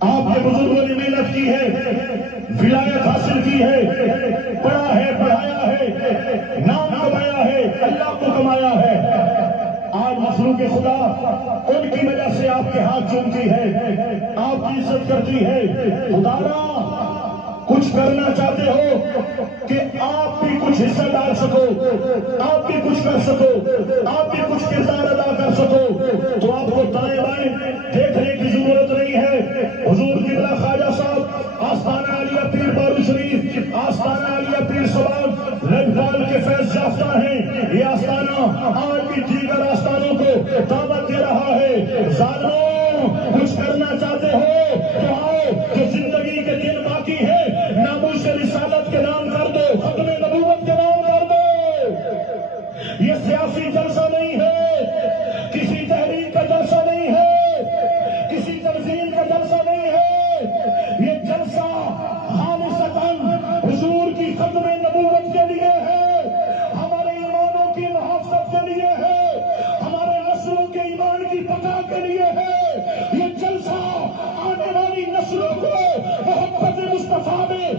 آپ کے بزرگوں نے محنت کی ہے، ولایت حاصل کی ہے، پڑھا ہے، پڑھایا ہے، نام کمایا ہے، اللہ کو کمایا ہے۔ آج مخلوق خدا ان کی وجہ سے آپ کے ہاتھ چومتی ہے، آپ کی عزت کرتی ہے۔ خدا کچھ کرنا چاہتے ہو کہ آپ بھی کچھ حصہ ڈال سکو، آپ بھی کچھ کر سکو، آپ بھی کچھ کردار ادا کر سکو، تو آپ کو دائیں بائیں دیکھنے کی ضرورت نہیں ہے۔ حضور قبلہ خواجہ صاحب آستانہ عالیہ پیر بارو شریف، آستانہ عالیہ پیر صباغ لجپال کے فیض یافتہ ہیں۔ یہ آستانہ آج بھی دیگر آستانوں کو دعوت دے رہا ہے۔ ظالموں کچھ کرنا چاہتے ہو تو آؤ، جو زندگی کے دن باقی ہے ناموس رسالت کے نام کر دو، ختم نبوت کے نام کر دو۔ یہ سیاسی جلسہ نہیں ہے، کسی تحریک کا جلسہ نہیں ہے، کسی تنظیم کا جلسہ نہیں ہے، یہ جلسہ خالصتاً حضور کی ختم نبوت کے لیے ہے، ہمارے ایمانوں کی محافظت کے لیے ہے، ہمارے نسلوں کے ایمان کی بقا کے لیے ہے۔ یہ جلسہ آنے والی نسلوں کو محبت مصطفیٰ میں